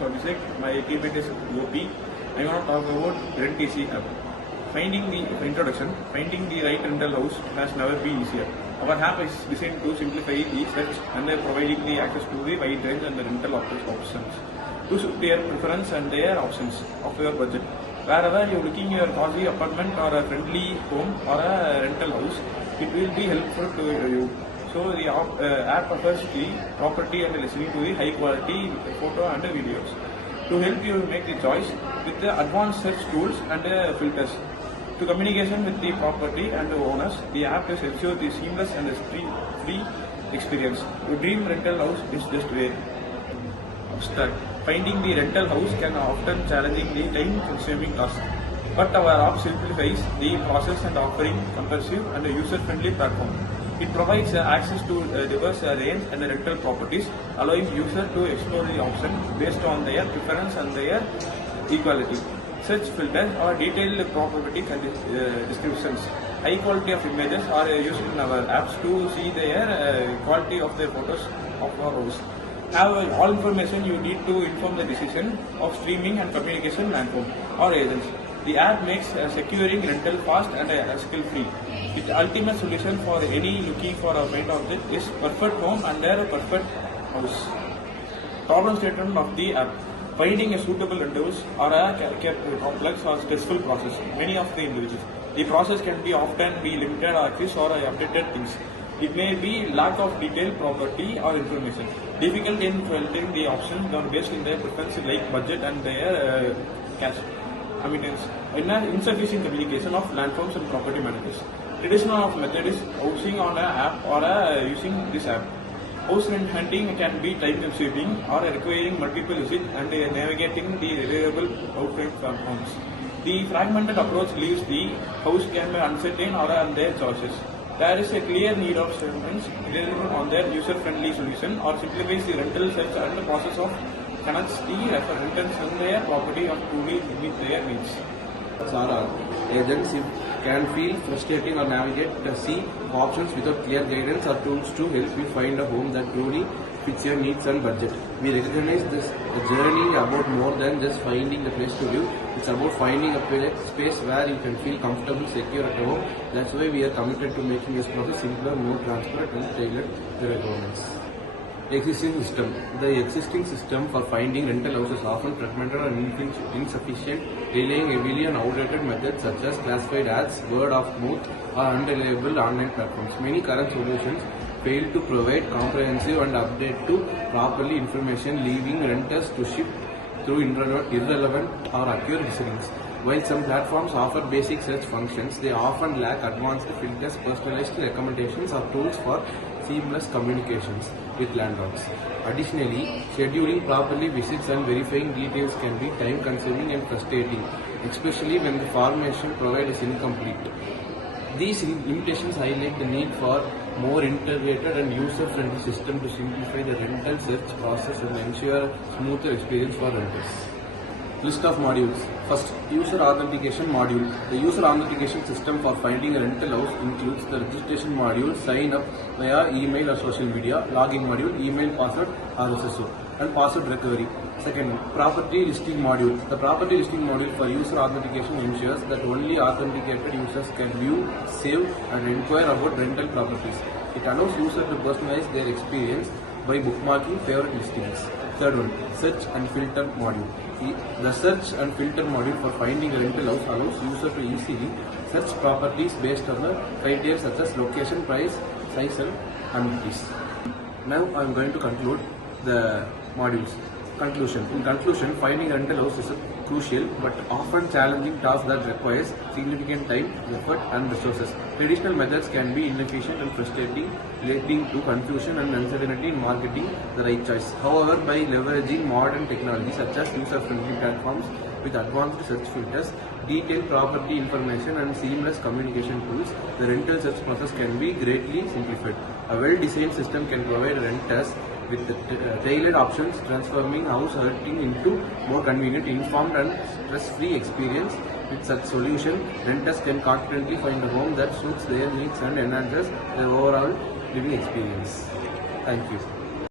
myself Abhishek. My teammate is Gopi. I want to talk about RentEasy app. Finding the right rental house has never been easier. Our app is designed to simplify the search and providing the access to the wide range and the rental options to suit their preference and their options of your budget. Wherever you're looking at a cozy apartment or a friendly home or a rental house, it will be helpful to you. So the app offers the property and listening to the high quality photo and videos to help you make the choice with the advanced search tools and filters. To communication with the property and the owners, the app is ensure the seamless and free experience. Your dream rental house is just where. Abstract. Finding the rental house can often challenging the time-consuming task, but our app simplifies the process and offering comprehensive and user-friendly platform. It provides access to diverse range and rental properties, allowing users to explore the option based on their preference and their equality. Search filters or detailed property descriptions. High quality of images are used in our apps to see their quality of the photos of our house. Have all information you need to inform the decision of streaming and communication platform or agents. The app makes securing rental fast and hassle-free. The ultimate solution for any looking for a main object is perfect home and a perfect house. Problem statement of the app. Finding a suitable rentals or a complex or stressful process. Many of the individuals. The process can be often be limited access or updated things. It may be lack of detailed property or information. Difficult in filtering the options based on their preference like budget and their cash. Insufficient communication of landforms and property managers. Traditional method is housing on an app or using this app. House rent hunting can be time-consuming or requiring multiple visits and navigating the reliable outframe platforms. The fragmented approach leaves the house can be uncertain or on their choices. There is a clear need of statements available on their user-friendly solution or simplifies the rental search and the process of connects the rentals and their property of truly meet their needs. Sarah, agents can feel frustrating or navigate the sea options without clear guidance or tools to help you find a home that truly fits your needs and budget. We recognize this journey about more than just finding the place to live. It's about finding a space where you can feel comfortable, secure at home. That's why we are committed to making this process simpler, more transparent and tailored to requirements. Existing system. The existing system for finding rental houses often fragmented and insufficient, relying heavily on outdated methods such as classified ads, word of mouth, or unreliable online platforms. Many current solutions fail to provide comprehensive and update to properly information, leaving renters to shift through irrelevant or accurate decisions. While some platforms offer basic search functions, they often lack advanced filters, personalized recommendations, or tools for seamless communications with landlords. Additionally, scheduling properly visits and verifying details can be time-consuming and frustrating, especially when the information provided is incomplete. These limitations highlight the need for more integrated and user-friendly system to simplify the rental search process and ensure a smoother experience for renters. List of modules. First, user authentication module. The user authentication system for finding a rental house includes the registration module, sign up via email or social media, login module, email password, RSSO, and password recovery. Second, property listing module. The property listing module for user authentication ensures that only authenticated users can view, save, and inquire about rental properties. It allows users to personalize their experience by bookmarking favorite listings. Third one, search and filter module. The search and filter module for finding a rental house allows users to easily search properties based on the criteria such as location, price, size, and amenities. Now I am going to conclude the modules. Conclusion. In conclusion, finding a rental house is a crucial but often challenging task that requires significant time, effort, and resources. Traditional methods can be inefficient and frustrating, leading to confusion and uncertainty in marketing the right choice. However, by leveraging modern technology such as user-friendly platforms with advanced search filters, detailed property information, and seamless communication tools, the rental search process can be greatly simplified. A well-designed system can provide renters with tailored options, transforming house hunting into more convenient, informed, and stress-free experience. With such solution, renters can confidently find a home that suits their needs and enhances their overall living experience. Thank you.